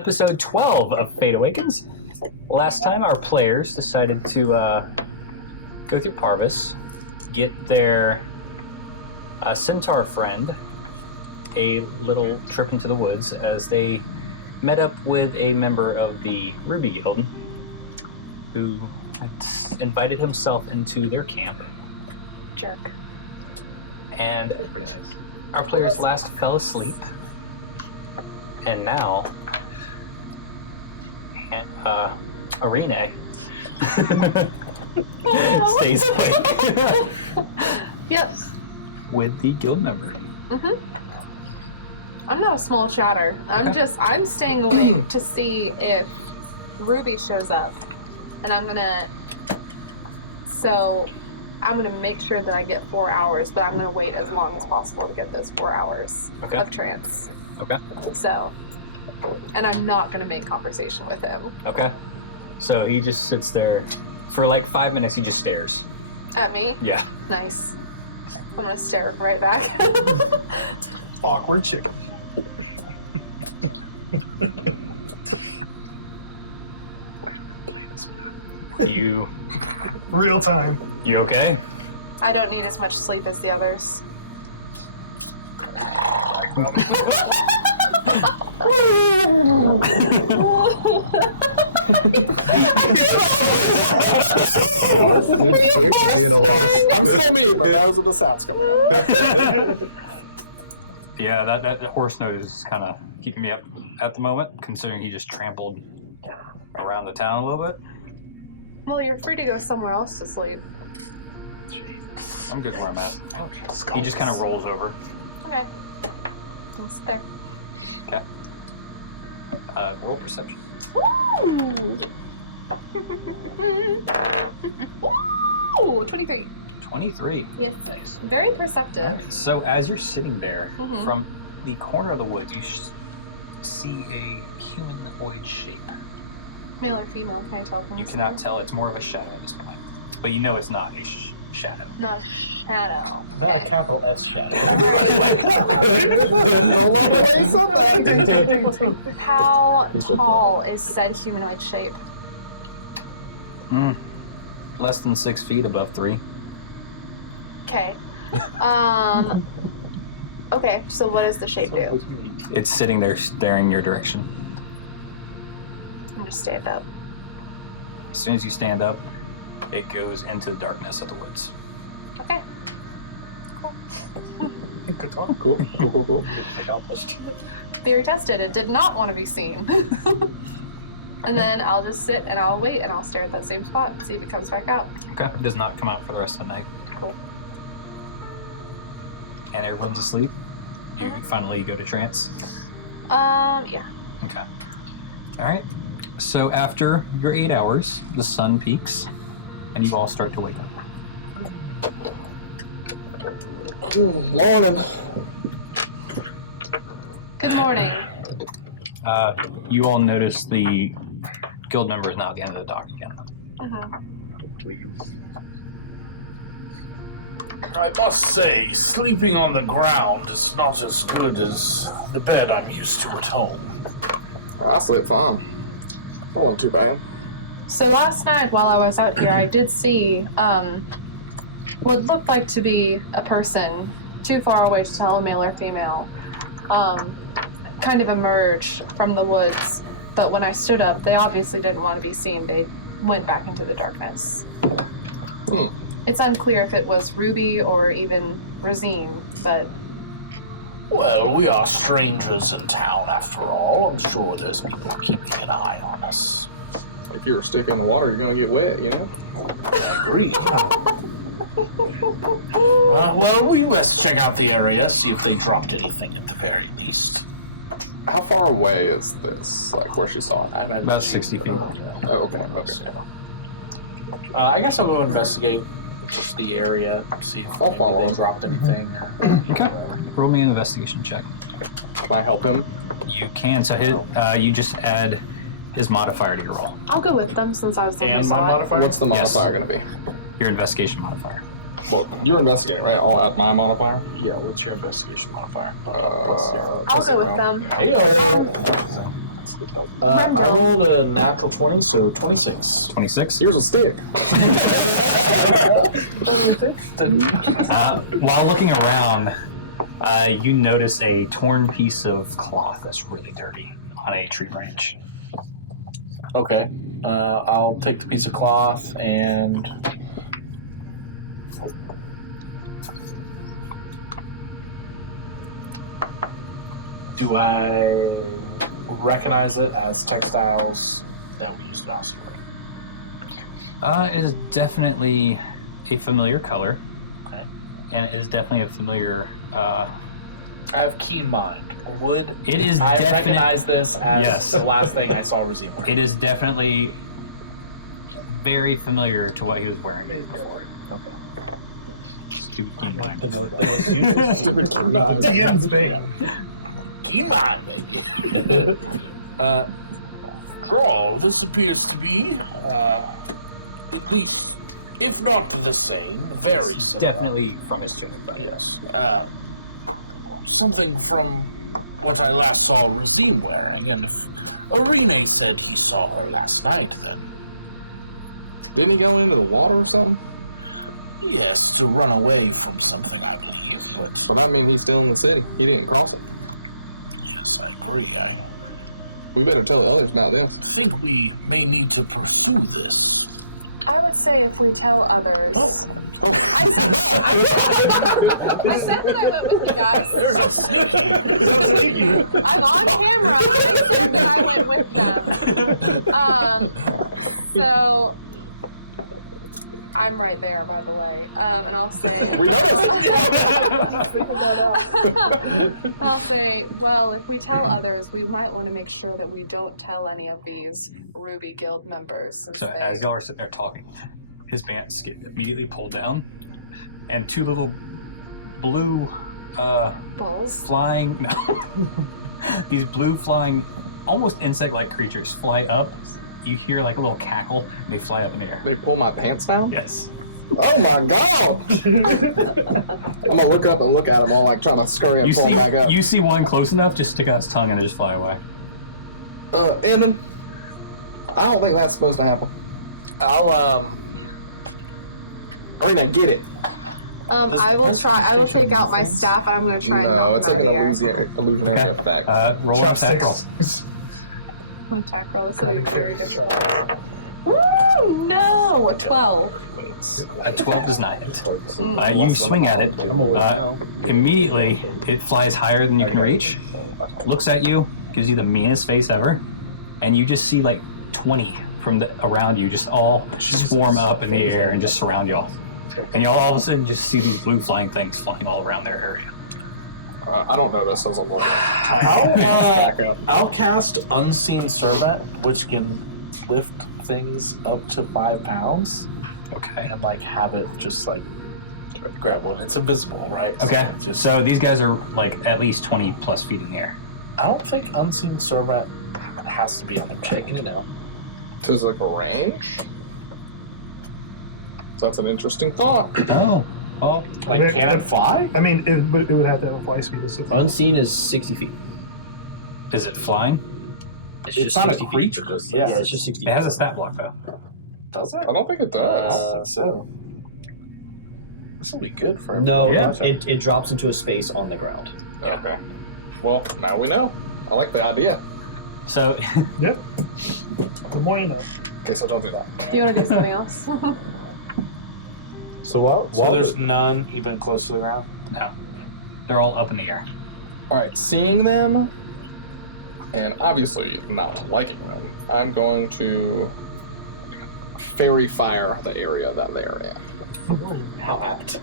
episode 12 of Fate Awakens. Last time our players decided to go through Parvis, get their centaur friend a little trip into the woods as they met up with a member of the Ruby Guild who had invited himself into their camp. Jerk. And our players last fell asleep. And now, Arena stays awake. Yep. With the guild member. Mm-hmm. I'm not a small chatter. I'm staying awake to see if Ruby shows up. And I'm gonna make sure that I get 4 hours, but I'm gonna wait as long as possible to get those 4 hours of trance. Okay. So, and I'm not gonna make conversation with him. Okay. So he just sits there for like 5 minutes. He just stares. At me? Yeah. Nice. I'm gonna stare right back. Awkward chicken. You Real time. You okay? I don't need as much sleep as the others. Yeah, that horse noise is kind of keeping me up at the moment, considering he just trampled around the town a little bit. Well, you're free to go somewhere else to sleep. I'm good where I'm at. He just kind of rolls over. Okay. I'll sit there. Okay. Roll perception. Woo! Woo! 23. 23. Yes. Very perceptive. So as you're sitting there, Mhm. from the corner of the woods, you see a humanoid shape. Male or female, can I tell from You this cannot one? tell. It's more of a shadow at this point. But you know it's not a shadow. Not a shadow. Not a Okay. capital S shadow. How tall is said humanoid shape? Less than 6 feet, above 3. Okay. Okay, so what does the shape do? It's sitting there staring your direction. I'm gonna stand up. As soon as you stand up, it goes into the darkness of the woods. Okay. Good talk. Cool. Accomplished. Theory tested. It did not want to be seen. And then I'll just sit and I'll wait and I'll stare at that same spot and see if it comes back out. Okay. It does not come out for the rest of the night. Cool. And everyone's asleep. You finally go to trance. Yeah. Okay. All right. So after your 8 hours, the sun peaks, and you all start to wake up. Morning. Good morning. You all notice the guild member is now at the end of the dock again. I must say, sleeping on the ground is not as good as the bed I'm used to at home. I slept fine. It wasn't too bad. So last night while I was out here, I did see what looked like to be a person too far away to tell, male or female, kind of emerge from the woods. But when I stood up, they obviously didn't want to be seen. They went back into the darkness. It's unclear if it was Ruby or even Rezim, but... Well, we are strangers in town after all. I'm sure there's people keeping an eye on us. If you're a stick in the water, you're gonna get wet, you know? I agree. Well, let's check out the area, see if they dropped anything at the very least. How far away is this? Like, where she saw it? About 60 feet. Oh, okay. I guess I'll go investigate just the area, see if maybe they dropped anything. Okay. Roll me an investigation check. Can I help him? You can. So you just add his modifier to your roll. I'll go with them since I was the one who And my saw it. modifier? What's the Yes. modifier gonna be? Your investigation modifier. Well, you're investigating, right? I'll add my modifier. Yeah, what's your investigation modifier? I'll go with them. I rolled a natural 20, so 26. 26. Here's a stick. While looking around, you notice a torn piece of cloth that's really dirty on a tree branch. Okay. I'll take the piece of cloth and... Do I recognize it as textiles that we used last week? It is definitely a familiar color. Okay. And it is definitely a familiar... I have keen mind. Would It is I definite- recognize this as Yes. the last thing I saw Rezim wear? It is definitely very familiar to what he was wearing before. Stupid keen mind. DM's bait. Keen mind, baby. Draw, this appears to be, at least, if not the same, very similar. Definitely from his tunic, but Yes. Something from what I last saw Rezim wearing, and if Arene said he saw her last night, then Didn't he go into the water or something? yes, to run away from something, I believe. But But I mean, he's still in the city. He didn't cross it. yes, I agree. I We better tell the others about this. think we may need to pursue this. I would say if we tell others. Oh. I said that I went with you guys. I'm on camera. And I went with them. So I'm right there, by the way. And I'll say. We I'll say, well, if we tell others, we might want to make sure that we don't tell any of these Ruby Guild members. since So they- as y'all are sitting there talking, his pants get immediately pulled down, and two little blue balls. flying, no, these blue flying, almost insect-like creatures fly up. You hear like a little cackle, and they fly up in the air. They pull my pants down? Yes. Oh my god! I'm gonna look up and look at him all like trying to scurry and You pull him back up. see see one close enough, just stick out his tongue and it just fly away. Evan, I don't think that's supposed to happen. I'll, Arena, get it. I will try. I will take out my staff, and I'm going to try and No, help it's him like out an here. illusionary Okay. effect. Roll an attack roll. Attack roll is going to be very difficult. Woo! No! A 12. A 12 does not hit. You swing at it. Immediately, it flies higher than you can reach. Looks at you, gives you the meanest face ever, and you just see like 20 from around you just all swarm up in the air and just surround y'all. And y'all all of a sudden just see these blue flying things flying all around their area. I don't know this as a lord. I'll cast Unseen Servant, which can lift things up to 5 pounds, Okay. and like have it just like grab one. It's invisible, right? Okay. So just, So these guys are like at least 20 plus feet in the air. I don't think Unseen Servant has to be on the checking it out. To like a range? So that's an interesting thought. Oh. Oh. Like, can it fly? I mean, it would have to have a fly speed of 60. Unseen is 60 feet. Is it flying? It's It's just not a 60 feet. creature, just Yeah, it's just 60 It has a stat block though. Does it? I don't think it does. So this will be good for No, everyone. it drops into a space on the ground. Okay. Well, now we know. I like the idea. So Yep. The more you know. Okay, so don't do that. Do you want to do something else? So there's none even close to the ground. no. They're all up in the air. Alright, seeing them, and obviously not liking them, I'm going to fairy fire the area that they're in. How apt.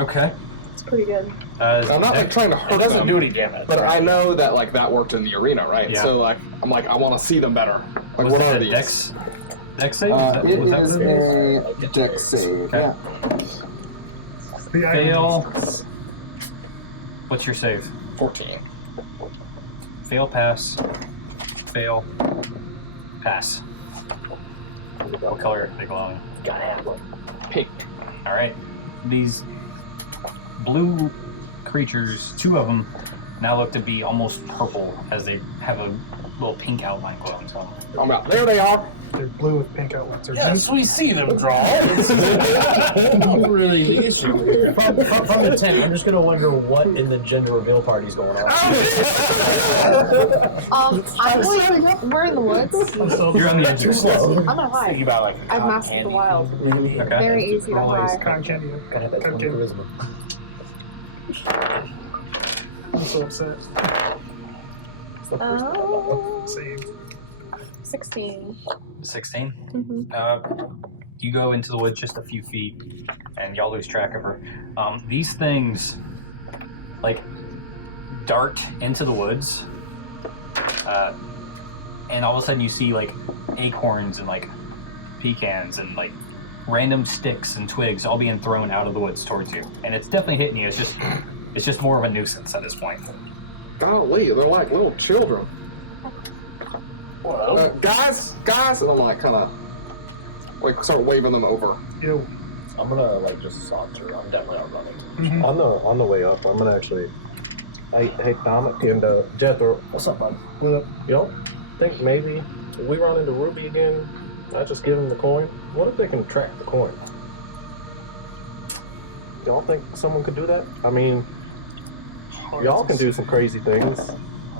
Okay. It's pretty good. I'm not like trying to It hurt doesn't them, do any damage. but I know that like that worked in the arena, right? Yeah. So like I'm like I want to see them better. Like Was what it are a these? dex save? It Was that is what it is? a dex save. Okay. Yeah. The Fail. What's your save? 14. Fail, pass. Fail. Pass. What color are they glowing? Gotta have one. Pink. All right. These blue creatures, two of them, now look to be almost purple as they have a little pink outline glowing. So I'm about there. They are. They're blue with pink outlines. They're Yes, we see them draw. Not really the issue here. From the tent, I'm just gonna wonder what in the gender reveal party's going on. We're in the woods. you're on the edge of the I'm gonna hide. Thinking about like I've mastered the wild. Okay. Very easy to hide. cotton candy. Gotta have that Cotton 20 candy. charisma. I'm so upset. Oh, Same. 16. 16. Mhm. You go into the woods just a few feet, and y'all lose track of her. These things, like, dart into the woods, and all of a sudden you see like acorns and like pecans and like random sticks and twigs all being thrown out of the woods towards you, and it's definitely hitting you. It's just more of a nuisance at this point. Golly, they're like little children. Guys, and I'm like kind of like start waving them over. Yo. I'm gonna like just saunter. I'm definitely not running. Mhm. On the way up, I'm gonna actually. Hey Dominic and Jethro, What's up, bud? What up? you don't think maybe if we run into Ruby again, I just give them the coin? What if they can track the coin? Y'all think someone could do that? I mean, y'all can do some crazy things.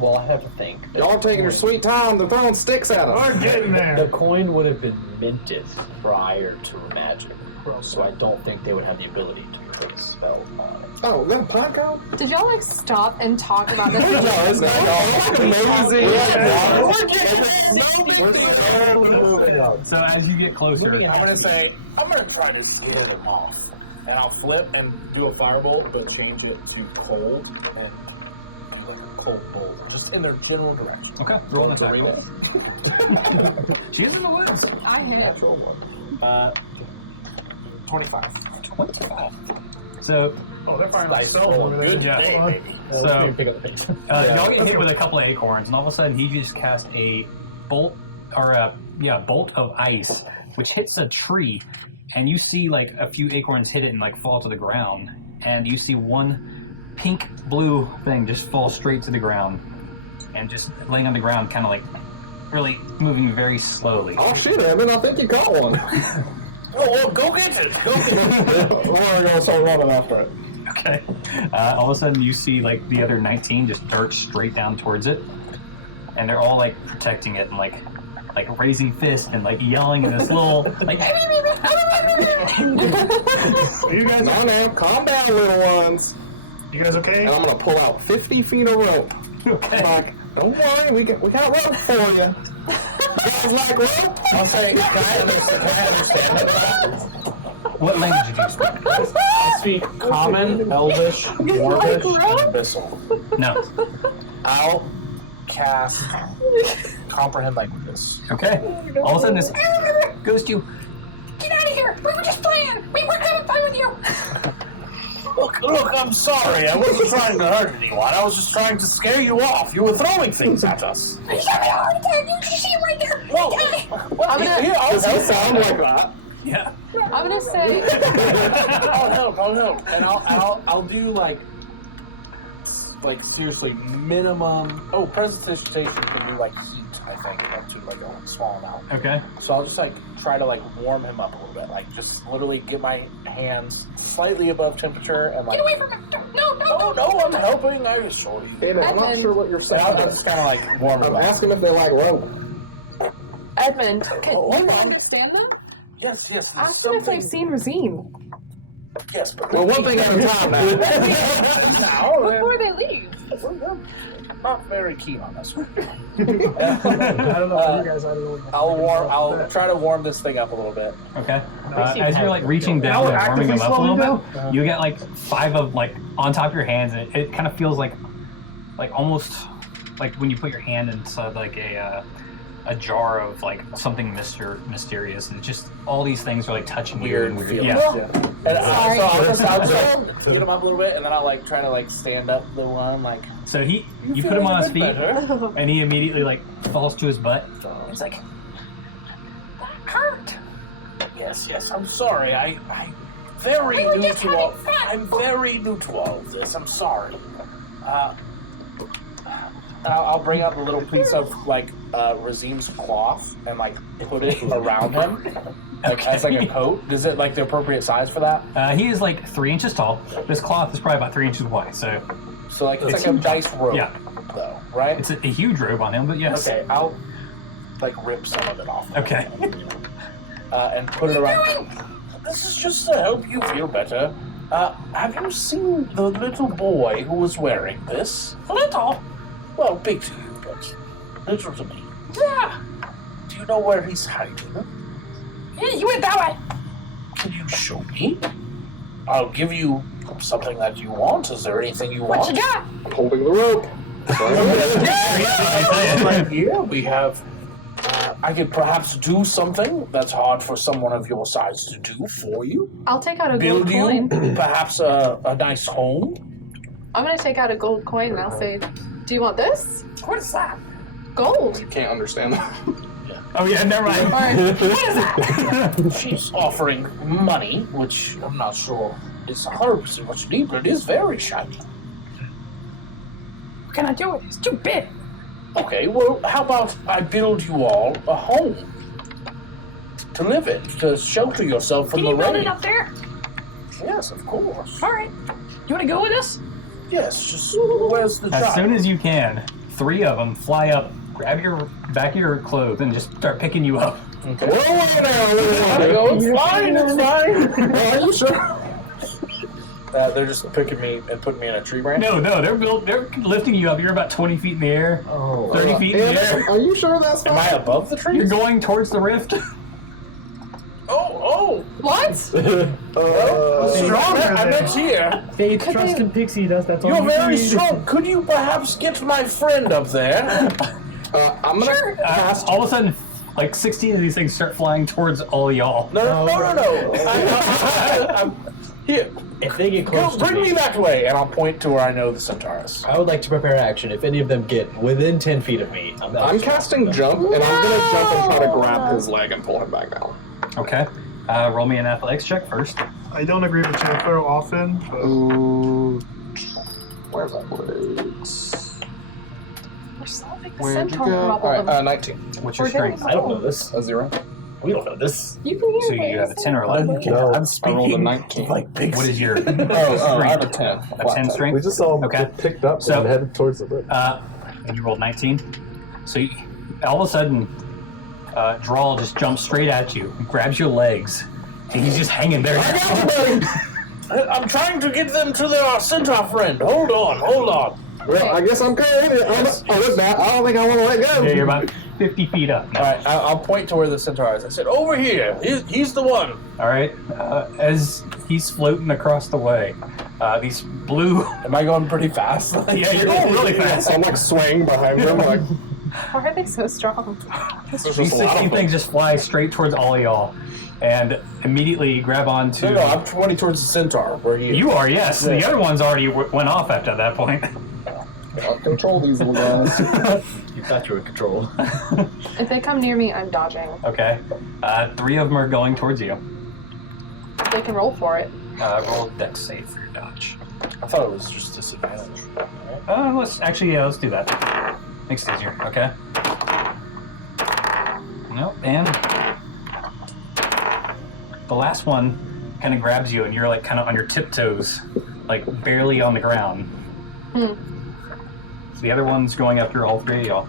Well, I have to think. Y'all are taking your sweet time. They're throwing sticks at us. We're getting The there. coin would have been minted prior to magic, Well, so I don't think they would have the ability to put a spell on it. Oh, that pine cone? Did y'all like stop and talk about this? Isn't that amazing? So as you get closer, I'm gonna say, I'm gonna try to scare them off. And I'll flip and do a firebolt, but change it to cold and do like a cold bolt. Just in their general direction. okay, roll an attack. Reroll. She is in the woods. I hit it. 25. 25. So Oh, they're firing Nice. themselves over there. Good Yeah. day, Hold on. baby. So- pick up the pace. y'all get hit with a couple of acorns, and all of a sudden he just cast a bolt bolt of ice, which hits a tree, and you see like a few acorns hit it and like fall to the ground, and you see one pink blue thing just fall straight to the ground, and just laying on the ground, kind of like really moving very slowly. Oh shit, Evan, I think you caught one. Oh, well, go get it. Go get it. We're gonna start running after it. Okay. All of a sudden, you see like the other 19 just dart straight down towards it, and they're all like protecting it and like raising fists and like yelling in this little like. You guys, No, now, calm down, little ones. you guys okay? And I'm gonna pull out 50 feet of rope. Okay. Like, don't worry, we got rope for you. You guys like rope? I'll say, can I understand that? What language did you speak? I speak Common, Elvish, Dwarvish, rope? and Abyssal. No. I'll cast Comprehend Languages. Okay. All of a sudden, this goes to you. Get out of here! We were just playing. We weren't having fun with you. Look, I'm sorry. I wasn't trying to hurt anyone. I was just trying to scare you off. You were throwing things at us. He's having a heart attack. You can see him right there. Whoa. I'm gonna- Does that sound like that? Yeah. I'm gonna say, I'll help. And I'll do like seriously minimum. Oh, presentation can do like heat. I think up to like a small amount. Okay. So I'll just like try to like warm him up a little bit. Like just literally get my hands slightly above temperature and like. Get away from him. No. No, I'm helping. I assure you. David, I'm not Edmund. sure what you're So I'll saying. just kind of like warm him I'm up. asking if they like rope. Edmund, can Oh, hold you on. understand them? Yes. There's Ask them if they've seen Rezim Yes, but Well, one thing at a time now. before they leave. We're not very keen on this one. I don't know about you guys. I don't know. I'll try to warm this thing up a little bit. Okay. As you're like reaching down and warming them up a little bit, you get like 5 of like on top of your hands, and it kind of feels like almost like when you put your hand inside like a jar of like something mysterious, and just all these things are like touching you and weird. feeling. Yeah. And Sorry. so I'll just like, get him up a little bit, and then I'll like try to like stand up the one like. So you put him on his feet, Better. and he immediately like falls to his butt. He's like, that hurt. Yes. I'm sorry. I'm very new to all of this. I'm sorry. I'll bring out the little piece of like Rezim's cloth and like put it around him, like as like a coat. Is it like the appropriate size for that? He is like 3 inches tall. This cloth is probably about 3 inches wide. So like it's like a dice robe, yeah. though, right? It's a huge robe on him, but yes. Okay, I'll like rip some of it off. Okay. And put it around. This is just to help you feel better. Have you seen the little boy who was wearing this? Little? Well, big to you, but little to me. Yeah. Do you know where he's hiding? Yeah, you went that way. Can you show me? I'll give you something that you want. Is there anything you want? What you got? I'm holding the rope. Right here we have. I could perhaps do something that's hard for someone of your size to do for you. I'll take out a Build gold you coin. perhaps a nice home. I'm gonna take out a gold coin and I'll say, "Do you want this? What is that? Gold." You can't understand that. Oh yeah, never mind. Alright. What is that? She's offering money, which I'm not sure is 100% what you need, but it is very shiny. What can I do with it? It's too big. Okay, well, how about I build you all a home to live in, to shelter yourself from Can the you build rain? it up there? Yes, of course. All right. You want to go with us? Yes, just where's the As child? soon as you can, 3 of them fly up, grab your back of your clothes, and just start picking you up. Okay. It's fine, it's fine. Are you sure? They're just picking me and putting me in a tree branch? No, they're lifting you up. You're about 20 feet in the air, Oh. 30 feet in the air. Are you sure that's Am not? I above the tree? You're going towards the rift. Oh! What? Stronger. I meant here. Faith, trust, and pixie dust. That's all You're you very need. strong. Could you perhaps get my friend up there? I'm gonna cast. All of a sudden, like 16 of these things start flying towards all y'all. No. I'm here. If they get Go, close to bring me that way, and I'll point to where I know the centaur is. I would like to prepare action. If any of them get within 10 feet of me, I'm casting jump, and I'm gonna jump and try to grab his leg and pull him back down. Okay. Roll me an athletics check first. I don't agree with Jethro often, but Ooh. Where's athletics? We're solving the Where'd you centaur go? problem. Alright, 19. What's your We're strength? doing I don't know this. A 0. We don't know this. You can hear So you have a 10 or 11. No, I'm I rolled a speaking 19. like big. What is your Oh, I have a strength? 10. A 10 strength? We just saw him Okay. get picked up So- and headed towards the rift. And you rolled 19. So you, all of a sudden, Drawl just jumps straight at you, grabs your legs, and he's just hanging there. I'm trying to get them to their centaur friend. Hold on. Well, I guess I'm kind of I don't think I want to let go. Yeah, you're about 50 feet up now. All right, I'll point to where the centaur is. I said, over here. He's the one. All right. As he's floating across the way, these blue. Am I going pretty fast? Yeah, you're going really fast. I'm like swaying behind him, like. Why are they so strong? There's These just a lot 16 of them. things just fly straight towards all of y'all, and immediately grab onto. No, I'm pointing towards the centaur. Where he is. You are, yes. The other ones already went off after that point. I'll control these little guys. You thought you were in control. If they come near me, I'm dodging. Okay. 3 of them are going towards you. They can roll for it. Roll a dex save for your dodge. I thought it was just disadvantage. Let's do that. Makes it easier. Okay. Nope. And the last one kind of grabs you, and you're like kind of on your tiptoes, like barely on the ground. Hmm. So the other one's going after all 3 of y'all.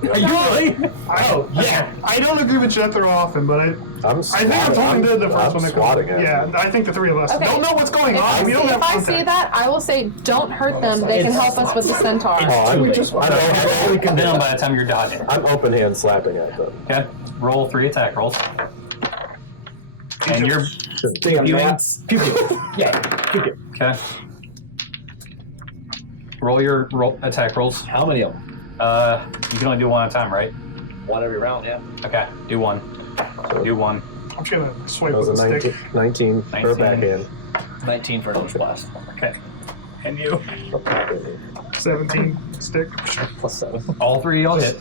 Are you really? Oh, yeah. I don't agree with Jethro often, but I think I totally did the first one. I'm swatting at Yeah, I think the 3 of us Okay. don't know what's going If on. I We don't see, have if I contact. see that, I will say, don't hurt them. They can help us with the centaur. I'm Then by the time you're dodging. I'm open hand slapping at them. Okay. Roll 3 attack rolls. And you're Damn, that's Yeah, puke it. okay. Roll your attack rolls. How many of them? You can only do one at a time, right? One every round, yeah. Okay. Do one. Do one. I'm just gonna swipe That was with a the stick. 19 per 19. backhand. 19 for another blast. Okay. And you. 17 stick. Plus 7. All 3 of y'all hit.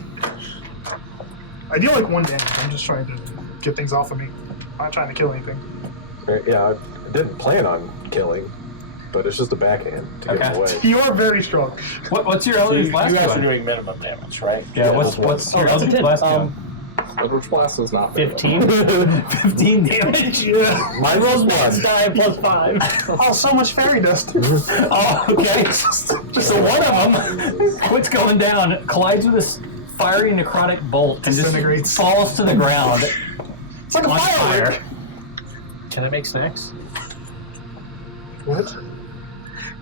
I deal like 1 damage. I'm just trying to get things off of me. I'm not trying to kill anything. Yeah, I didn't plan on killing, but it's just a backhand to get Okay. away. You are very strong. What's your You Eldritch Blast guys are doing? doing minimum damage, right? Yeah, what's your that's a Eldritch 10. Blast doing? Eldritch Blast is not big 15. 15 damage. Mine was 1. 9 plus 5. Oh, so much fairy dust. Oh, okay. So one of them quits going down, collides with this fiery necrotic bolt, and Disintegrates. just falls to the ground. It's like a on firework. fire. Can I make snacks? What?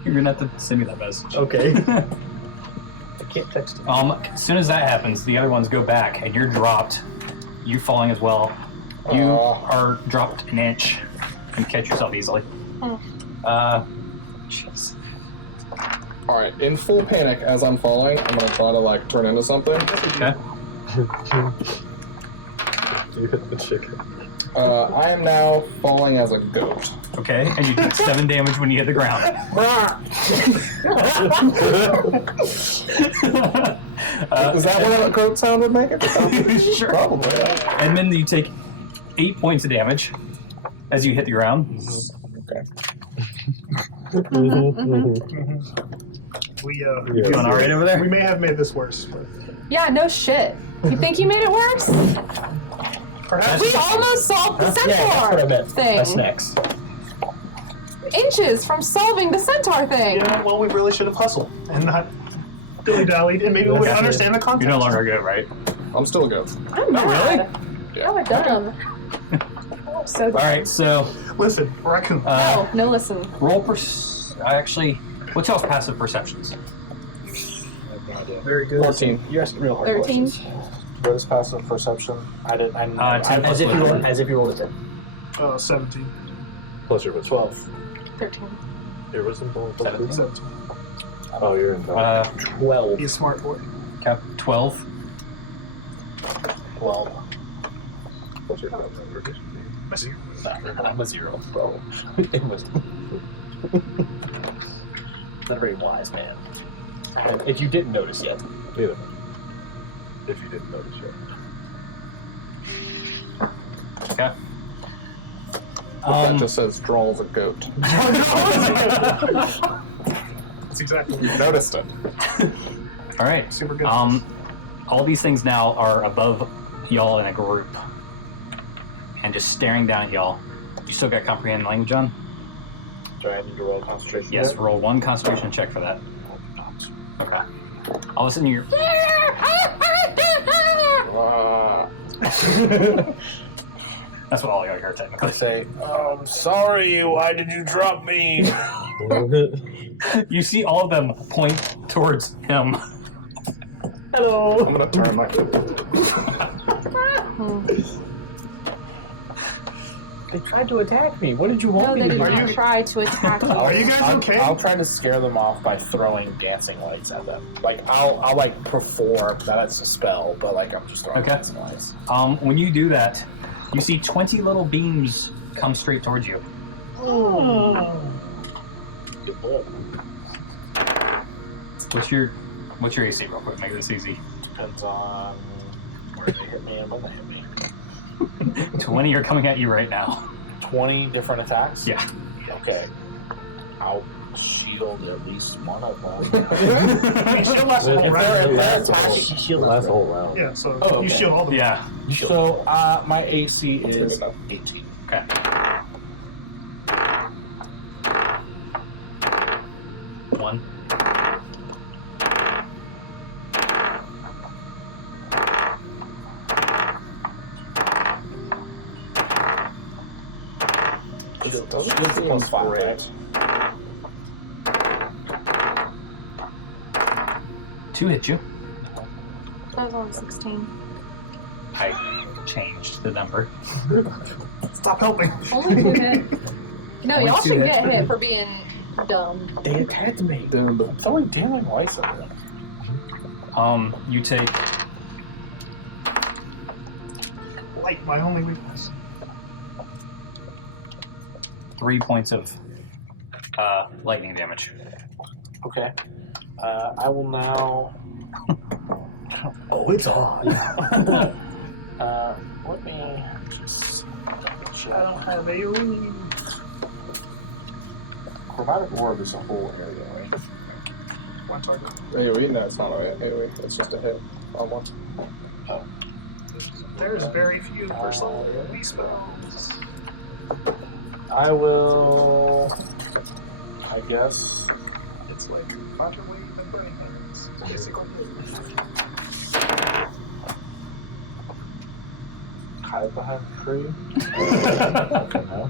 You're gonna have to send me that message. Okay. I can't text him. As soon as that happens, the other ones go back, and you're dropped. You falling as well. You are dropped an inch and catch yourself easily. Jeez. All right, in full panic as I'm falling, I'm gonna try to like turn into something. Okay. You hit the chicken. I am now falling as a goat. Okay, and you take 7 damage when you hit the ground. Is that what a goat sound would make? Sure. Probably. And then you take 8 points of damage as you hit the ground. Okay. We You doing all right over there? we may have made this worse. But Yeah, no shit. You think you made it worse? perhaps. We almost solved the Yeah, that's what I centaur meant. thing. That's next. Inches from solving the centaur thing. Yeah, well, we really should have hustled and not dilly-dallied, and maybe we would Okay. understand the context. You're no longer good, right? I'm still a goat. I'm mad. really? Yeah. No, dumb. Oh, so dumb. All right, so Listen, raccoon. No, listen. roll actually, what's y'all's passive perceptions? Very good. 14. You asked real hard 13. questions. What is passive perception? I didn't. 10 As if you rolled, as if you rolled a 10. 17. Plus your wisdom. 12. 13. Your wisdom bonus plus 17. 17. Oh, you're in. 12. He's a smart boy. Cap 12. 12. Plus your wisdom. I see. I'm a 0, bro. It was not a very wise man. And if you didn't notice yet. Neither. If you didn't notice yet. Okay. That just says draws a goat. That's exactly You noticed it. All right. super good. All these things now are above y'all in a group and just staring down at y'all. You still got comprehend language on? Do I need to roll concentration? Yes, check? roll 1 concentration check for that. Okay. All of a sudden you're... That's what all y'all hear I technically. say, I'm sorry, why did you drop me? You see all of them point towards him. Hello. I'm gonna turn my. They tried to attack me. What did you want No, me they to did do? not try to attack you. Are you guys okay? I'll try to scare them off by throwing dancing lights at them. Like I'll like perform that it's a spell, but like I'm just throwing Okay. dancing lights. When you do that, you see 20 little beams come straight towards you. What's your AC real quick? Make this easy. Depends on where they hit me and when they hit me. 20 are coming at you right now. 20 different attacks? Yeah. Okay. I'll shield at least one of them. You shield last whole If round. they're Last attacking, the whole round. Yeah, so Oh, you okay. shield all of them. Yeah. so my AC is 18. Okay. One. Shield plus 5, right? 2 hit you. That was on 16. I changed the number. Stop helping. Only 2 hit. No, Only y'all 2 should hit. get hit for being dumb. They attacked me. I'm throwing dancing lights at them. You take Light, my only weakness. 3 points of lightning damage. Okay. I will now. Oh, it's on. Let me just double check. I don't have AoE. chromatic orb is a whole area, right? One target. AoE? No, it's not AoE. It's just a hit on one. There's very few personal spells. I will. I guess. It's like Roger Wave and Burning Hands, basically. Hide behind a tree. No.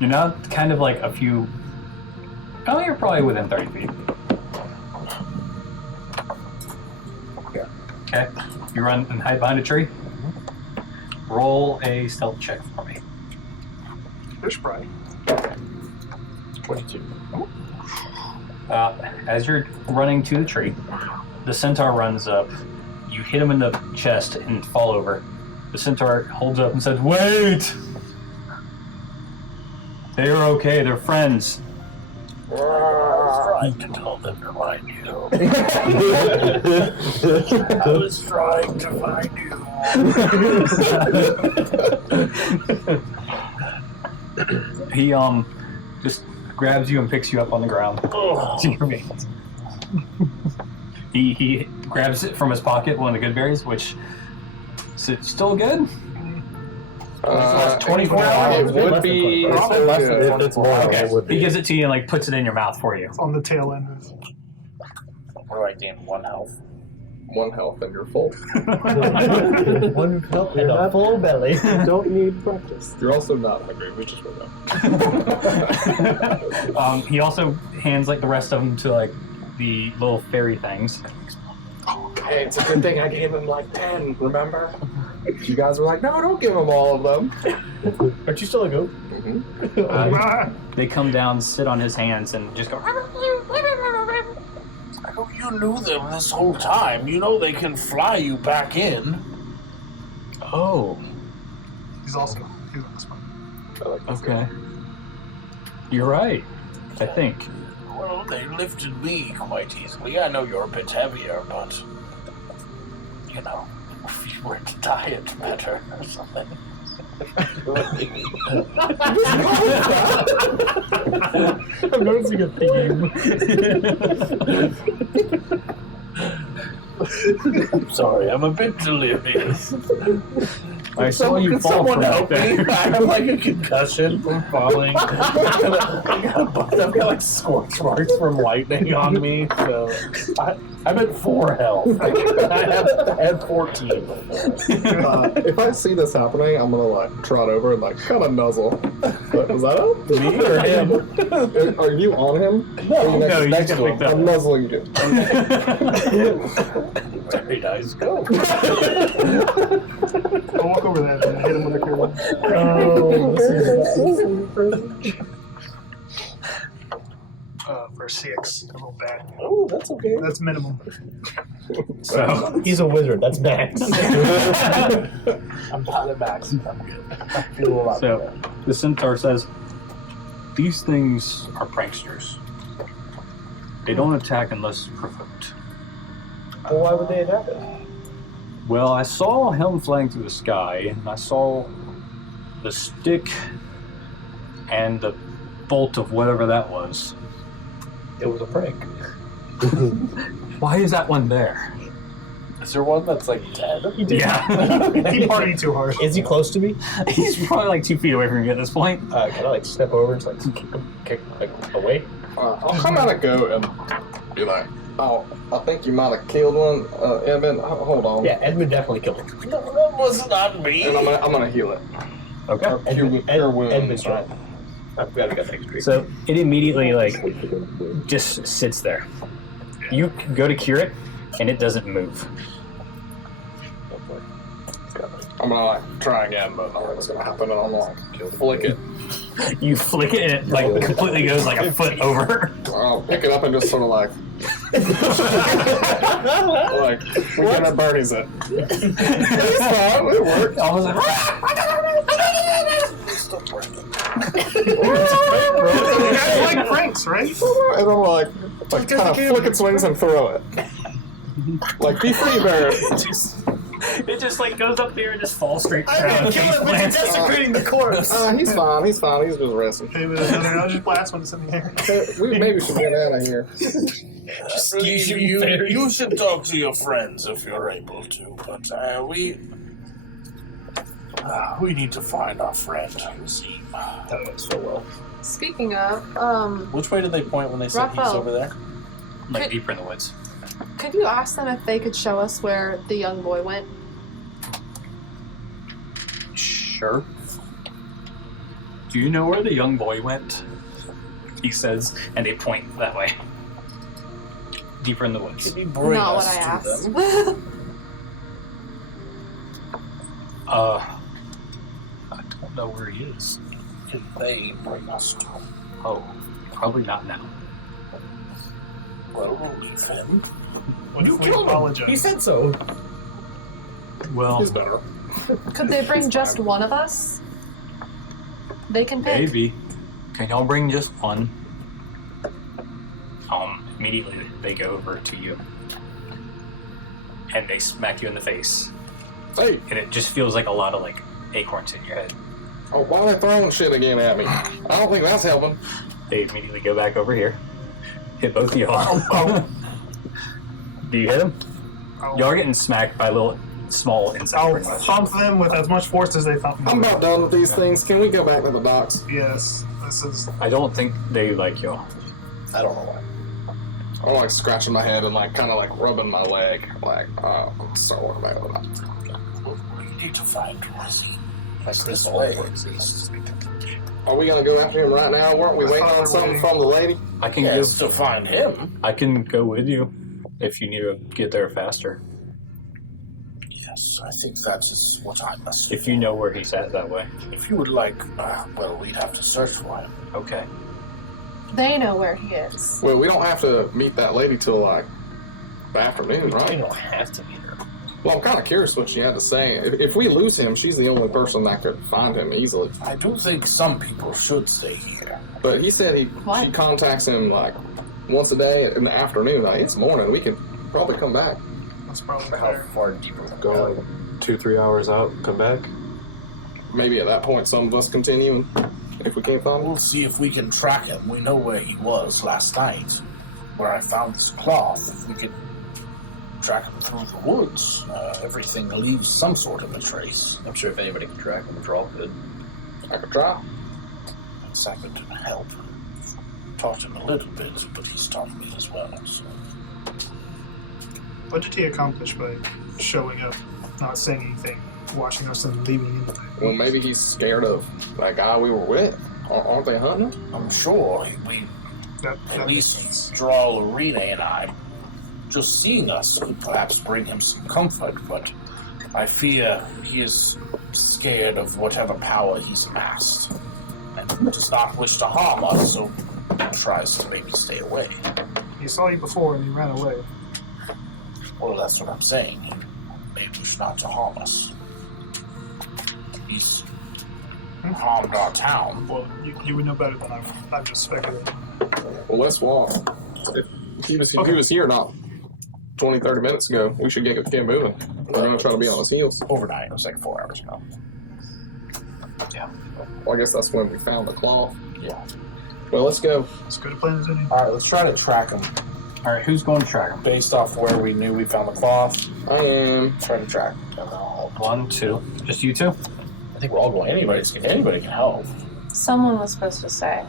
You're now kind of like a few. Oh, you're probably within 30 feet. Okay. You run and hide behind a tree. Roll a stealth check for me. Fish fry. 22. As you're running to the tree, the centaur runs up. You hit him in the chest and fall over. The centaur holds up and says, "Wait! They are okay. They're friends." I can tell them to find you. I was trying to find you. He just grabs you and picks you up on the ground. To your feet. He grabs it from his pocket, one of the good berries, which is it still good? 24 It would be. It's more than Okay. it would be. He gives it to you and like puts it in your mouth for you. It's on the tail end. What do I gain? 1 health. 1 health and you're full. One cup and a full belly. Don't need breakfast. You're also not hungry. We just woke up. He also hands like the rest of them to like the little fairy things. Hey, it's a good thing I gave him like 10, remember? You guys were like, no, don't give them all of them. Aren't you still a goat? They come down, sit on his hands, and just go. Oh, you knew them this whole time. You know they can fly you back in. Oh, He's on this one. I like this okay. You're right. I think. Well, they lifted me quite easily. I know you're a bit heavier, but you know, if you were to diet better or something. I'm noticing a theme. I'm sorry, I'm a bit delirious. I saw you Can fall someone from help there. me? I have like a concussion from falling. I've got like scorch marks from lightning on me, so I'm at 4 health. I had 14. If I see this happening, I'm gonna like trot over and like kind of nuzzle. But was that me or him? Are you on him? No, you next just to him. picked up. I'm nuzzling you. Very nice go. I'll walk over there and hit him with a curve. For 6, a little bad. Oh, that's okay. That's minimum. So He's a wizard. That's max. I'm not at max. I'm good. I feel a lot So better. the centaur says, "These things are pranksters. They don't attack unless provoked." Well, why would they attack us? Well, I saw him flying through the sky, and I saw the stick and the bolt of whatever that was. It was a prank. Why is that one there? Is there one that's like dead? Yeah. He partied too hard. Is he close to me? He's probably like 2 feet away from you at this point. Can I like step over and just like kick like away? I'll come out and go and be like, oh, I think you might have killed one. Edmund, hold on. Yeah, Edmund definitely killed him. No, that was not me. And I'm gonna heal it. Okay. Cure wounds, Edmund's right? right. I've got to get next week. So it immediately like just sits there. You go to cure it, and it doesn't move. I'm gonna like try again, but nothing's gonna happen, and I'm like flick it. You flick it, and it like completely goes like a foot over. I'll pick it up and just sort of like McKenna Bernie's it. It's fine, it worked. I was like, You guys like pranks, right? And I'm like kind of flick its wings and throw it. Like, be free, bear. It just like goes up there and just falls straight I down. didn't kill him, but you're desecrating the corpse. He's fine. He's fine. He's just resting. Okay, but another just blast when it's in the air. We maybe should get out of here. You should talk to your friends if you're able to, but we need to find our friend Rezim. That went so well. Speaking of, Which way did they point when they said he's Raphael. over there? Like deeper in the woods. could you ask them if they could show us where the young boy went? Sure. Do you know where the young boy went? He says, and they point that way. Deeper in the woods. Can you bring Not what us I to asked. them? I don't know where he is. Can they bring us to him? Oh, probably not now. Well, we'll leave him. What You if we killed him. apologize? He said so. Well, He's better. Could they bring just one of us? They can pick. maybe. Can y'all bring just one? Immediately they go over to you. And they smack you in the face. Hey, And it just feels like a lot of like acorns in your head. oh, why are they throwing shit again at me? I don't think that's helping. They immediately go back over here. Hit both of y'all. Do you hit them? Y'all are getting smacked by little small insects I'll pretty much. thump them with as much force as they thump me. I'm about done with these things. Can we go back to the docks? Yes, this is. I don't think they like y'all. I don't know why. I'm like scratching my head and like kind of like rubbing my leg. Like, start walking back to the docks. We need to find Rezim. That's this all way, for at least. Are we gonna go after him right now? Weren't we waiting on something from the lady? I can Yes, to find him. I can go with you if you need to get there faster. Yes, I think that is what I must do. If you know where he's at that way. If you would like, well, we'd have to search for him. Okay. They know where he is. Well, we don't have to meet that lady till like the afternoon, You right? don't have to meet her. Well, I'm kind of curious what she had to say. If we lose him, she's the only person that could find him easily. I do think some people should stay here. But he said What? she contacts him like once a day in the afternoon. Like, it's morning. We can probably come back. That's probably How fair. far deeper? Go like 2-3 hours out, come back. Maybe at that point, some of us continue. And if we can't find him, We'll see if we can track him. We know where he was last night, where I found this cloth. If we could track him through the woods, everything leaves some sort of a trace. I'm sure if anybody can track him, we're all good. I could try. It's not going to help. Taught him a little bit, but he's taught me as well. So. What did he accomplish by showing up, not saying anything, watching us and leaving anything? Well, maybe he's scared of that guy we were with. Aren't they hunting him? I'm sure we, That at makes least sense. Draw Arena and I, just seeing us could perhaps bring him some comfort, but I fear he is scared of whatever power he's amassed and does not wish to harm us, so tries to maybe stay away. He saw you before and he ran away. Well, that's what I'm saying. He may wish not to harm us. He's harmed our town. Well, you would know better than I'm just speculating. Well, let's walk. If he was here not 20, 30 minutes ago, we should get moving. We're going to try to be on his heels. Overnight, it was like 4 hours ago. Well, I guess that's when we found the cloth. Yeah. Well, let's go. As good a plan as any. Alright, let's try to track him Alright, who's going to track him? based off where we knew we found the cloth. I am. Try to track. 1, 2. Just you two? I think we're all going. Anybody can help. Someone was supposed to say.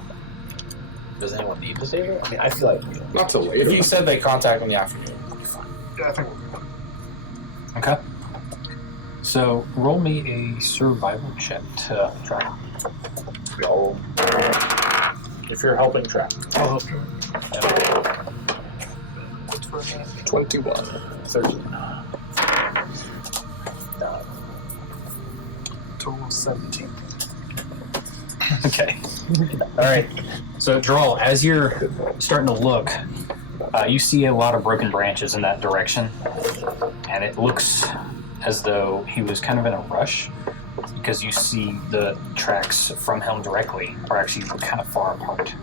Does anyone need to stay here? I mean, I feel like Not till If later. he said they contact in the afternoon, we'll be fine. Yeah, I think we're good. Okay. So roll me a survival check to track him. we all. If you're helping track. I'll help you. What's for a minute? 21. 13. Total of 17. Okay. Alright. So Drawl, as you're starting to look, you see a lot of broken branches in that direction. And it looks as though he was kind of in a rush because you see the tracks from him directly are actually kind of far apart.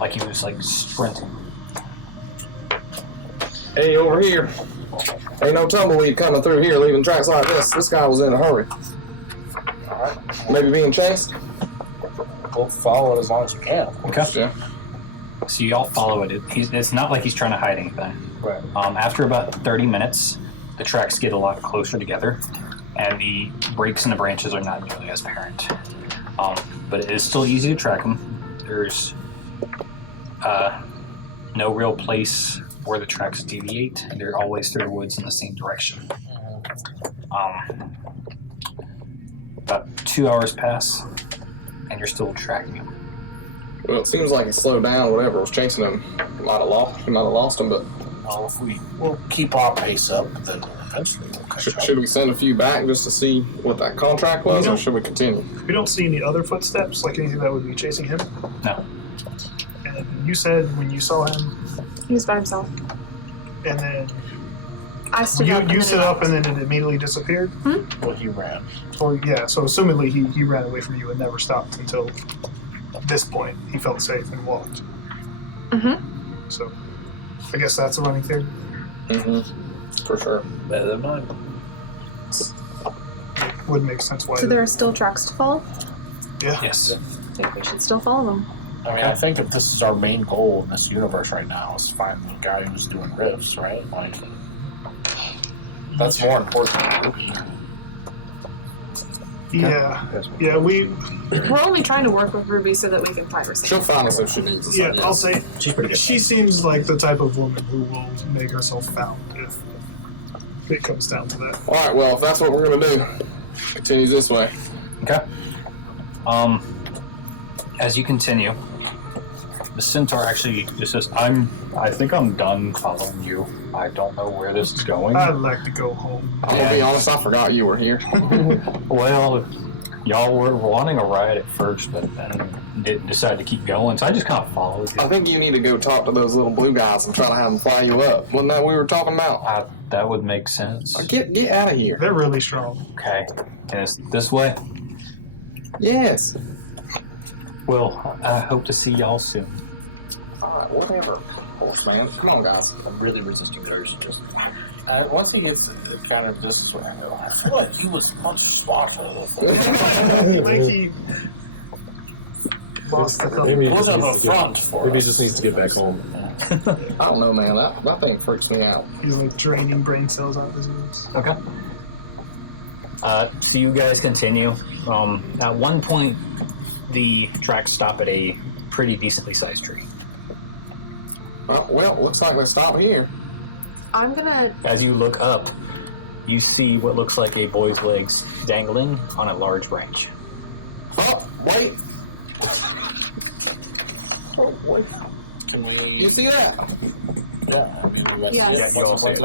Like he was like sprinting. Hey, over here. Ain't no tumbleweed coming through here leaving tracks like this. This guy was in a hurry. Alright. Maybe being chased? We'll follow it as long as you can. Okay. Yeah. So you all follow it. It's not like he's trying to hide anything. Right. After about 30 minutes, the tracks get a lot closer together, and the breaks in the branches are not nearly as apparent. But it is still easy to track them. There's no real place where the tracks deviate. They're always through the woods in the same direction. About 2 hours pass, and you're still tracking him. Well, it seems like he slowed down. Whatever was chasing him might have lost him. But Well, if we'll keep our pace up, then eventually we'll catch up. should we send a few back just to see what that contract was, or should we continue? We don't see any other footsteps, like anything that would be chasing him. No. And you said when you saw him, He was by himself. and then I stood up. you stood up, and then it immediately disappeared. Well, he ran. Or yeah, so assumedly he ran away from you and never stopped until this point. He felt safe and walked. Mm-hmm. So I guess that's a running theory. Mm-hmm. For sure. Better than mine. Would make sense why. So there are still tracks to follow? Yeah. Yes. I think we should still follow them. I mean, I think if this is our main goal in this universe right now, is to find the guy who's doing riffs, right? Like, that's more important than Ruby. Yeah. We're only trying to work with Ruby so that we can find Rezim. She'll find us if she needs us. Yeah, I'll say She's pretty good. she seems like the type of woman who will make herself found if it comes down to that. All right. Well, if that's what we're gonna do, continue this way. Okay. As you continue, the centaur actually just says, I think I'm done following you. I don't know where this is going. I'd like to go home. I'm gonna be honest. I forgot you were here. Well, y'all were wanting a ride at first, but then didn't decide to keep going, so I just kind of followed you. I think you need to go talk to those little blue guys and try to have them fly you up. Wasn't that what we were talking about? That would make sense. Get out of here. They're really strong. Okay. And it's this way? Yes. Well, I hope to see y'all soon. All right. Whatever. Horseman. Come on, guys. I'm really resisting the urge to just. Once he gets kind of this is where I go. I feel like he was much smarter. Like he lost the Maybe he Put just up needs a to get, front for maybe he us. just needs to get back home. I don't know, man. That thing freaks me out. He's like draining brain cells out of his nose. Okay. So you guys continue. At one point, the tracks stop at a pretty decently sized tree. Well, looks like they stop here. I'm gonna. As you look up, you see what looks like a boy's legs dangling on a large branch. Oh, wait. Oh, wait. Can we? You see that? Yeah. I mean, we got Yes. Yeah, you all see it.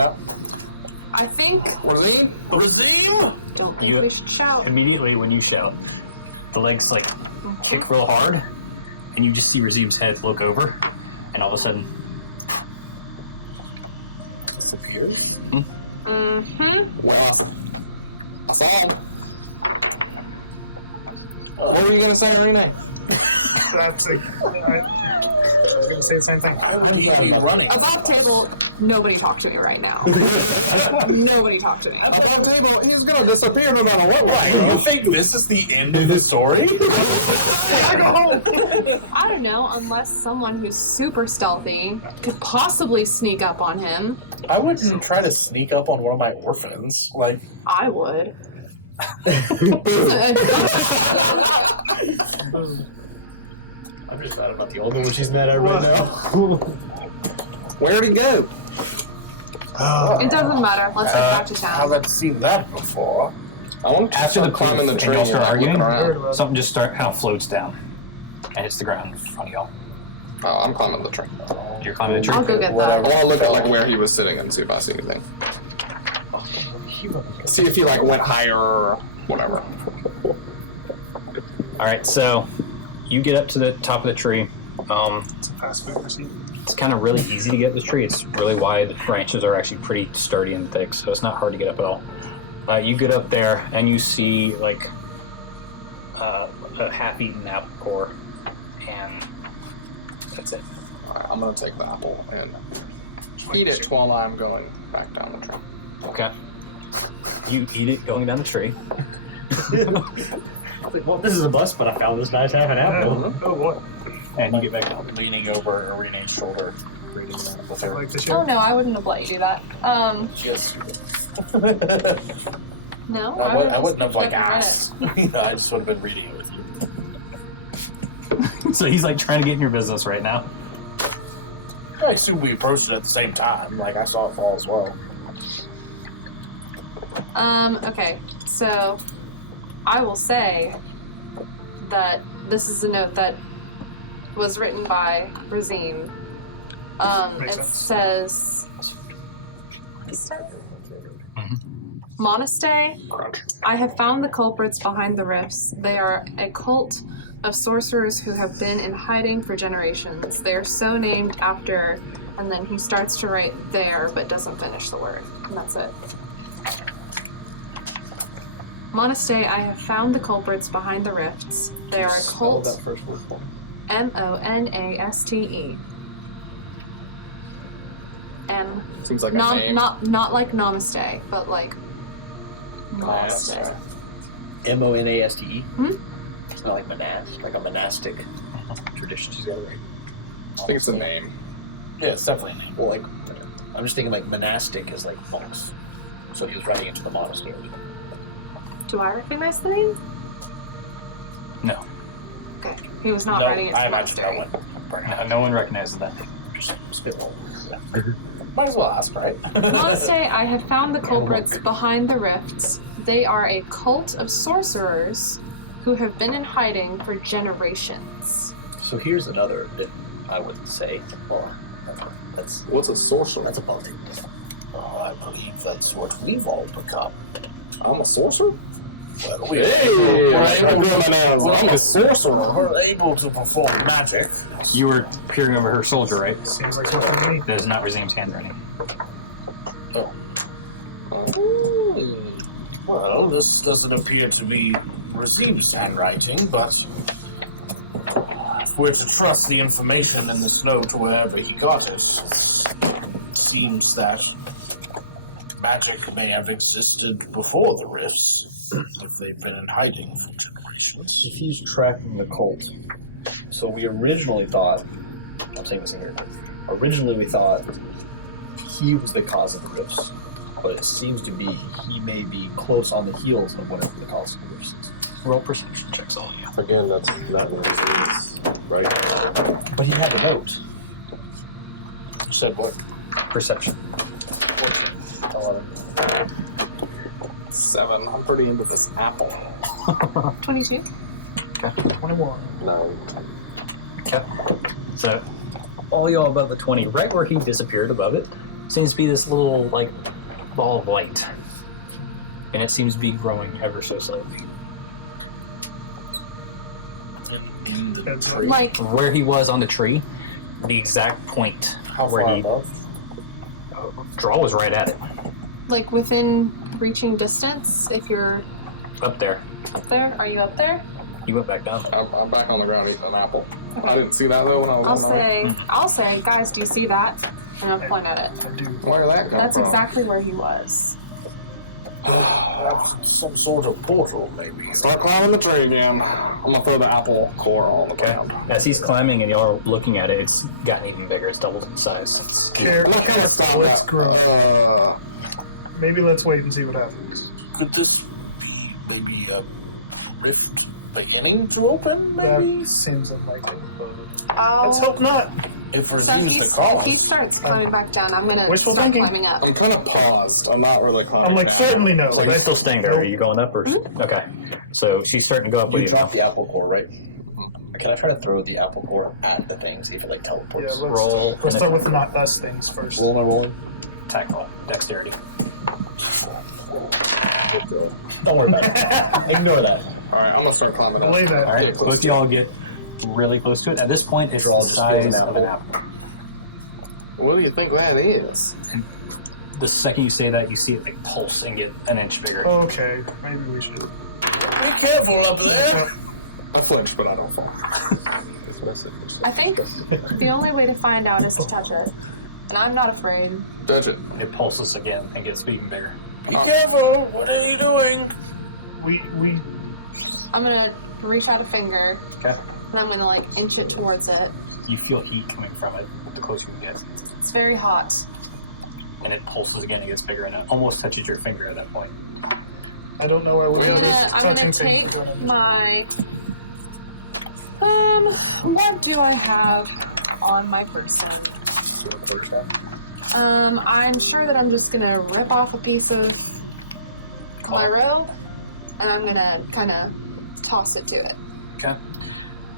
I think. Rezim? Don't think You- we should shout. Immediately when you shout, the legs like kick real hard, and you just see Rezim's head look over, and all of a sudden, Disappears. Mm-hmm. Well, I saw him. What were you gonna say, Renee? That's a. I was gonna say the same thing. He's running. Above table, nobody talk to me right now. Nobody talk to me. At that table, he's gonna disappear no matter what. Right. You think this is the end of the story? I don't know, unless someone who's super stealthy could possibly sneak up on him. I wouldn't try to sneak up on one of my orphans. Like, I would. I'm just mad about the old one, which she's mad at right now. Where'd he go? It doesn't matter. Let's get back to I town. haven't seen that before. I want to after the start climbing the and tree y'all start and arguing, looking around. something just kind of floats down and hits the ground in front of y'all. Oh, I'm climbing the tree. You're climbing the tree. I'll go get I that. want to look at like where he was sitting and see if I see anything. See if he like went higher or whatever. All right, so you get up to the top of the tree. It's a fast food receipt. It's kind of really easy to get this tree. It's really wide. The branches are actually pretty sturdy and thick, so it's not hard to get up at all. You get up there and you see like a half-eaten apple core, and that's it. Alright, I'm gonna take the apple and eat it while I'm going back down the track. Okay. You eat it going down the tree. Well, this is a bus, but I found this nice half an apple. Oh, what? And you get back down. Leaning over Arena's shoulder, reading that with her. Like the Oh ship? no, I wouldn't have let you do that. Yes. No, I wouldn't have like let them read it. asked. I just would have been reading it with you. So he's like trying to get in your business right now. I assume we approached it at the same time. Like I saw it fall as well. Okay, so I will say that this is a note that was written by Rezim. Makes It sense. says Monastery, I have found the culprits behind the rifts. They are a cult of sorcerers who have been in hiding for generations. They are so named after, and then he starts to write there, but doesn't finish the word. And that's it. Monastery, I have found the culprits behind the rifts. They are a cult. That first word for me. Monaste. And Seems like a name. not like namaste, but like monaste. Monaste. It's not like like a monastic tradition. She's got it right. I think it's a name. Yeah, it's definitely a name. Well, like, I'm just thinking like monastic is like monks. So he was writing into the monastery. Do I recognize the name? No. Okay. He was not No, writing it to I the imagine that monastery. one. No one recognizes that. Just spitball. Might as well ask, right? Monastery, I have found the culprits behind the rifts. They are a cult of sorcerers who have been in hiding for generations. So here's another that I would say. Well, that's What's a sorcerer? that's a politics. Oh, I believe that's what we've all become. I'm a sorcerer? Well, Hey, I'm a sorcerer. We're able to perform magic. You were peering over her shoulder, right? Seems like something to me. That is not Rezim's handwriting. Well, this doesn't appear to be Rezim's handwriting, but if we're to trust the information in this note wherever he got it, it seems that magic may have existed before the rifts, if they've been in hiding for generations. If he's tracking the cult, so we originally thought, I'm saying this in here, originally we thought he was the cause of the rifts, but it seems to be he may be close on the heels of whatever the cause of the rifts is. Roll perception checks all of you. Again, that's not what it is, right? But he had a note. You said what? Perception. 7. I'm pretty into this apple. 22. 21. No. Okay. So, all y'all above the 20, right where he disappeared above it, seems to be this little, like, ball of light. And it seems to be growing ever so slowly. In the That's tree. Like, Where he was on the tree, the exact point How where far he above? draw was right at it, like within reaching distance, if you're up there. up there. Are you up there? You went back down. I'm back on the ground eating an apple. I didn't see that though when I was I'll say, guys, do you see that? And I'll point at it. I do. Where did that come That's from? exactly where he was. Perhaps some sort of portal, maybe. Start climbing the tree again. I'm gonna throw the apple core on the ground. As he's climbing and y'all are looking at it, it's gotten even bigger. It's doubled in size. Let's grow. Maybe let's wait and see what happens. Could this be maybe a rift beginning to open, maybe? That seems unlikely. Oh. Let's hope not. If So Rezim's the if cause. he starts climbing back down, I'm gonna Wishful start thinking. climbing up. I'm kind of paused. I'm not really climbing I'm like, down. certainly no. So you're still staying there. Are you going up or? Okay. So she's starting to go up with You you now. dropped the apple core, right? Can I try to throw the apple core at the thing, see if it like Yeah, teleports? Roll let's start an with not us things first. Roll my rolling. attack roll. Dexterity. Don't worry about it. Ignore that. Alright, I'm gonna start climbing up. Believe that. All right. Get close Both to y'all get really close to it. At this point, it's Draw the just feels size an of an apple. What do you think that is? The second you say that, you see it like pulse and get an inch bigger. Okay, maybe we should. Be careful up there! I flinch, but I don't fall. I think the only way to find out is to touch it. And I'm not afraid. Touch it. It pulses again and gets even bigger. Be careful! What are you doing? We I'm gonna reach out a finger. Okay. And I'm gonna like inch it towards it. You feel heat coming from it the closer you get. It's very hot. And it pulses again and gets bigger and it almost touches your finger at that point. I don't know why we're I'm gonna take my what do I have on my person? I'm sure that I'm just gonna rip off a piece of my robe and I'm gonna kinda toss it to it. Okay.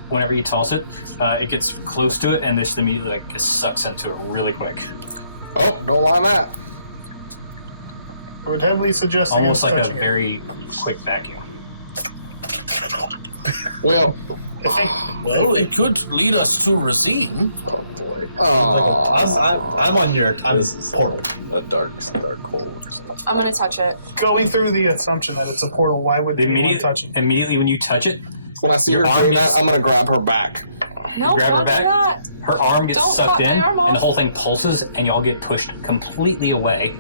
Whenever you toss it, it gets close to it and just immediately like it sucks into it really quick. Oh, don't line that. I would heavily suggest Almost like a touching it. very quick vacuum. Well, Well, it could lead us to Rezim. I'm on your portal. The dark cold. I'm gonna touch it. Going through the assumption that it's a portal, why would anyone touch it? Immediately when you touch it, when I see Your her arm doing gets- that, I'm gonna grab her back. No, grab her not back. that. her arm gets Don't sucked pop my in arm off. and the whole thing pulses and y'all get pushed completely away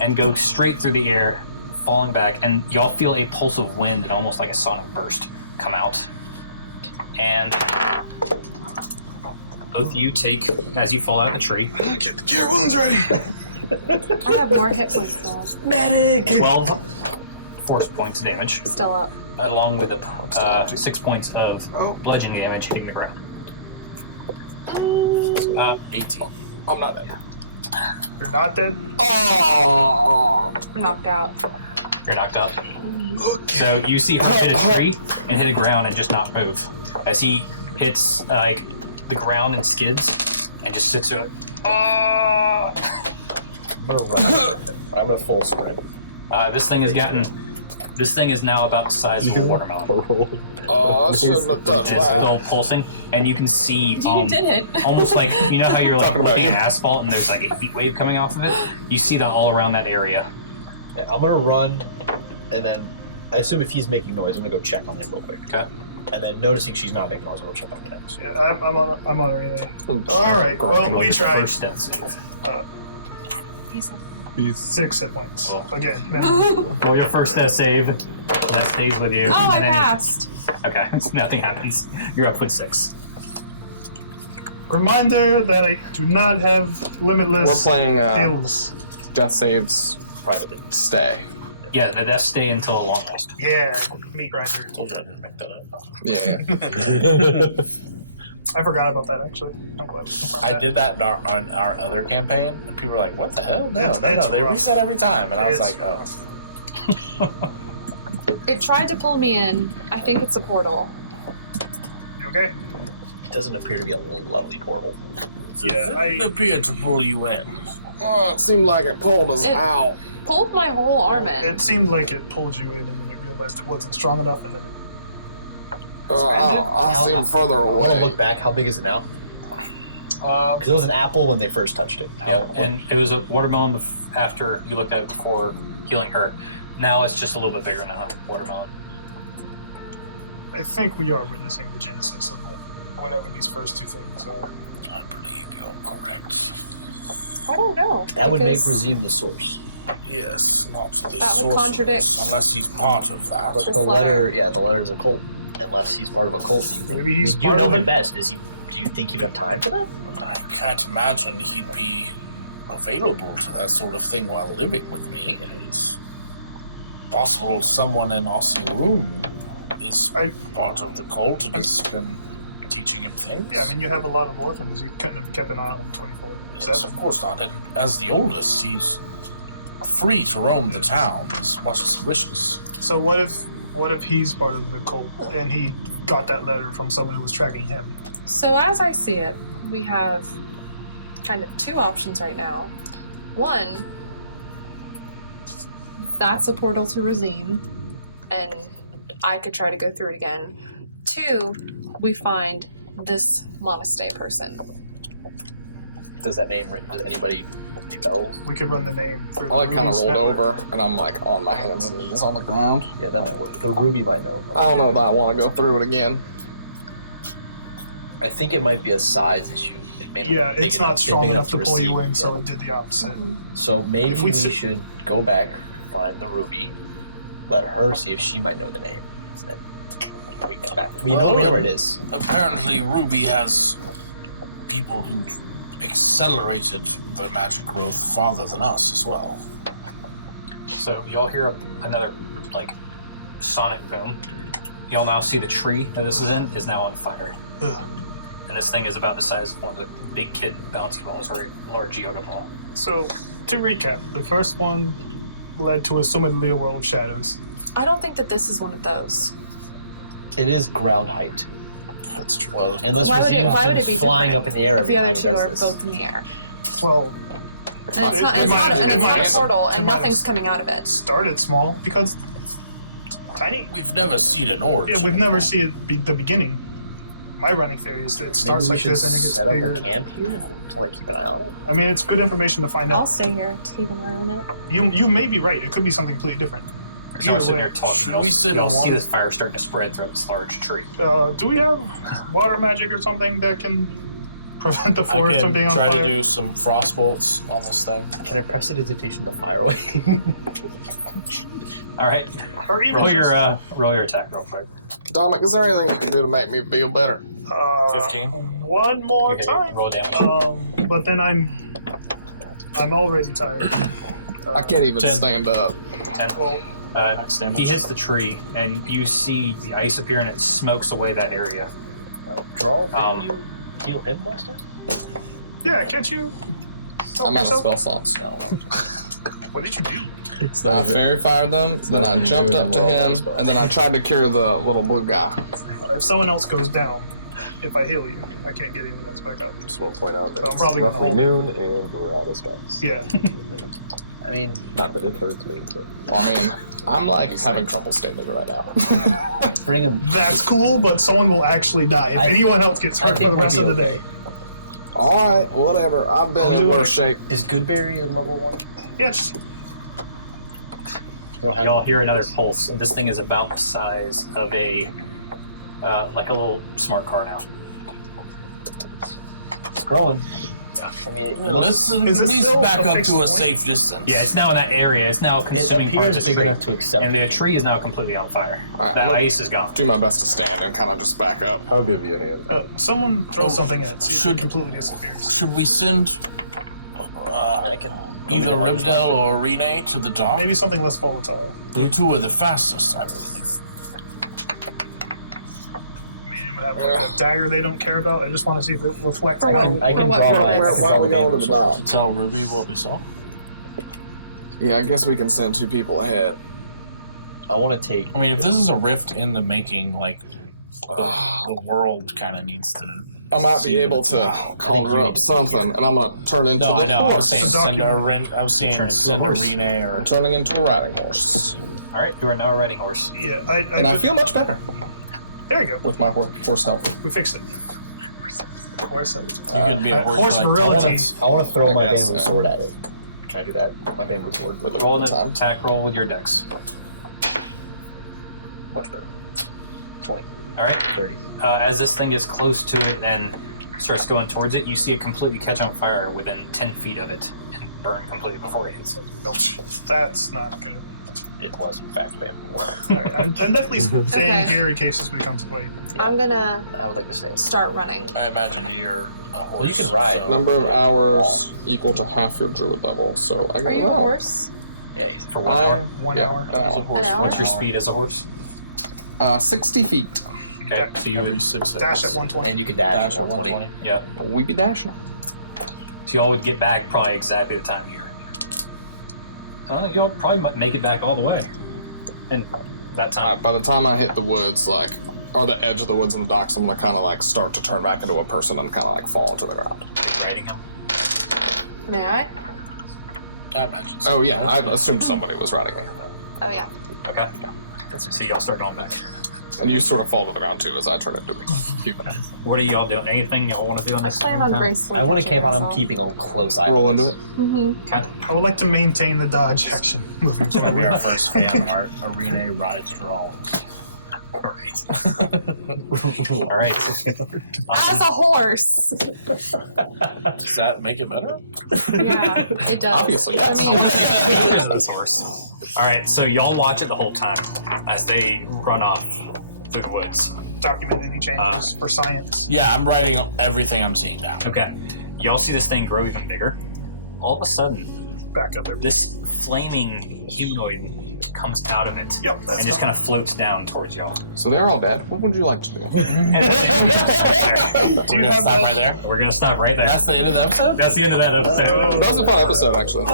and go straight through the air, falling back, and y'all feel a pulse of wind and almost like a sonic burst come out. And both of you take, as you fall out of the tree, Get the cure wounds ready. I have more hit points though. 12 force points damage, Still up. along with 6 points of bludgeoning damage hitting the ground. 18. I'm not dead. You're not dead? I'm knocked out. You're knocked out. So you see her hit a tree and hit the ground and just not move. As he hits like the ground and skids and just sits there like, I'm gonna run. I'm gonna full sprint. this thing is now about the size of a watermelon. I shouldn't have done And it's that. still pulsing, and you can see You did it. almost like, you know how you're like Talking about looking you. at asphalt and there's like a heat wave coming off of it? You see that all around that area. Yeah, I'm gonna run, and then I assume if he's making noise, I'm gonna go check on him real quick. Okay. And then noticing she's not making noise, I'm gonna check on him. Yeah, I'm on her anyway. Alright, well, Roll we your tried. First death save. He's 6 hit points. Cool. Again, Roll your first death save. That stays with you. Oh, I and then passed. Okay, nothing happens. You're up with 6. reminder that I do not have We're limitless playing skills. death saves privately. Stay. Yeah, the deaths stay until a long rest. Yeah, meat grinder. Hold on, make that up. Yeah. I forgot about that actually. I'm glad we confirmed I that. did that on our other campaign, and people were like, "What the hell? No, That's they rough. use that every time." And I was It's like, "Oh." It tried to pull me in. I think it's a portal. You okay? It doesn't appear to be a lovely portal. Yeah, It appeared to pull you in. Oh, it seemed like it pulled us It- out. Pulled my whole arm in. it seemed like it pulled you in and then I realized it wasn't strong enough and then I seem further I want to away. look back. How big is it now? Because it was an apple when they first touched it. Yep, and it was a watermelon after you looked at it before healing her. Now it's just a little bit bigger than a watermelon. I think we are witnessing the genesis of whatever these first two things are. I believe you're correct. I don't know. That would make because Rezim the source. Yes, not the That would source, contradict. unless he's part of that. But This the letter. letter, yeah, the letter is a cult. Unless he's part of a cult. Maybe he's you part know of him it. best. Do you think you'd have time for that? I can't imagine he'd be available for that sort of thing while living with me. It's possible someone in Austin Room is part of the cult and has been teaching him things. Yeah, I mean you have a lot of orphans. You kind of kept an eye on them 24/7. Yes, of course not. And as the oldest, he's free to roam the town as much as he wishes. So what if he's part of the cult and he got that letter from someone who was tracking him? So as I see it, we have kind of two options right now. One, that's a portal to Rezim, and I could try to go through it again. Two, we find this monastery person. Does that name ring? Does anybody know? We could run the name for I like kind of Ruby's rolled network. over, and I'm like on my hands and knees on the ground. Yeah, that would. The Ruby might know. I don't know if I want to go through it again. I think it might be a size issue. Yeah, it's not strong enough to pull you in, so it did the opposite. So maybe If we we sit- should go back, find the ruby, let her see if she might know the name. We come back. We know where it is. Apparently, Ruby has people who accelerated their magic growth farther than us as well. So you all hear another like sonic boom. You all now see the tree that this is in is now on fire. Ugh. And this thing is about the size of one of the big kid bouncy balls or a large yoga ball. So, to recap, the first one led to a summitly world of shadows. I don't think that this is one of those. It is ground height. That's true. Well, Unless Why would it- Rezim why would it is be flying different up in the air If every the other time he two does are this. both in the air. Well, And it's not, It it's might- not, and it it's might- not a portal, and it might- nothing's coming out of it. started small because tiny. we've never seen an origin. Yeah, we've never seen the beginning. My running theory is that it starts like this and it gets set up bigger. a camp here to like keep an eye on it. I mean, it's good information to find I'll out. stay here, keep an eye on it. You may be right. It could be something completely different. As y'all Either sitting way. there talking, y'all see this fire starting to spread throughout this large tree. Do we have water magic or something that can prevent the I forest from can being on try fire? to do some frost bolts on this thing. Can I press prestidigitation to fire away? All right, Hurry, roll your attack real quick. Dominic, is there anything you can do to make me feel better? 15. One more Okay, time. roll damage. But then I'm already tired. I can't even 10. stand up. 10. He hits the tree, and you see the ice appear, and it smokes away that area. Draw. Um, You heal him last time? Yeah, can't you help I'm out of yourself? spell slots. What did you do? I verified them, then I jumped up to him, and then I tried to cure the little blue guy. If someone else goes down, if I heal you, I can't get anyone else back up. Just will point out that I'm it's probably roughly gonna noon and we're out of space. Yeah. I mean, Not that it hurts me. I mean, I'm like having trouble standing right now. bring him. That's cool, but someone will actually die if anyone else gets hurt for the rest of the day. Alright, whatever. I've been in worse shape. Is Goodberry in level 1? Yeah, just Y'all hear another pulse, and this thing is about the size of a like a little smart car now. It's growing. Yeah. I mean, Let's Is it at least still back a up fixed to a point? safe distance. Yeah, it's now in that area. It's now consuming part of appears the big tree, enough to accept. and the tree is now completely on fire. Alright, That well, ice is gone. do my best to stand and kind of just back up. I'll give you a hand. someone throw something in it, see if it completely disappears. Should we send either Ribdell or Rene to the dock? Maybe something less volatile. You two are the fastest, I believe. Maybe it might have like a dagger they don't care about. I just want to see if it reflects. For how- what? I can what draw purpose? Why are we going to the dock? Tell Ruby what we saw. Yeah, I guess we can send 2 people ahead. I want to take. I mean, if this is a rift in the making, like, the world kind of needs to. I might be able to conjure up something, and I'm gonna turn into No, I the know. I was horse. saying The send a document. I was saying Turn into send a a horse. Rene or. Turning into a riding horse. All right, you are now a riding horse. Yeah, And I I feel much better there you go. with my horse health. We fixed it. Horse You could be a horse. horse like- virility. I want to throw my I guess bamboo so. sword at it. Can I do that? My bamboo sword. With Roll an time. attack roll with your dex. Much better. 20, All right. 30. As this thing is close to it and starts going towards it, you see it completely catch on fire within 10 feet of it and burn completely before it hits it. That's not good. It was, in fact, bamboo. I'm definitely saying Okay. here in case this becomes late. I'm gonna I would like to say. start running. I imagine you're a horse. Well, you can ride. so- Number of hours equal to half your druid level, so I Are got you a horse? For 1 hour. 1 hour. As a horse. An hour? What's your speed as a horse? 60 feet. Okay, so you would, Dash at 120. And you can dash, Dash at at 120. yeah. We be dashing. So y'all would get back probably exactly the time of year. Y'all probably might make it back all the way. And that time. By the time I hit the woods, like, or the edge of the woods and the docks, I'm gonna kind of like start to turn back into a person and kind of like fall into the ground. Are you riding him? May I? I imagine so. Oh yeah, I assumed somebody was riding me. Oh yeah. Okay. So y'all start going back. And you sort of fall to the ground too as I turn into a human. What are y'all doing? Anything y'all want to do on this? Plan on time? gracefully. I want to catching camp on myself. keeping a close eye. Roll into it. Mm-hmm. Okay. I would like to maintain the dodge action moving So we forward. are first fan art. Arena rides for all. All right. As a horse. Does that make it better? Yeah, it does. Obviously, yes. I mean, Here's this horse. All right, so y'all watch it the whole time as they run off through the woods. Document any changes for science. Yeah, I'm writing everything I'm seeing down. Okay, y'all see this thing grow even bigger. All of a sudden, Back up there. this flaming humanoid comes out of it Yep, that's and just kind of floats down towards y'all. So they're all dead. What would you like to do? And We're gonna stop right there. we're gonna stop right there. That's the end of the episode. That's the end of that episode. That was a fun episode, actually.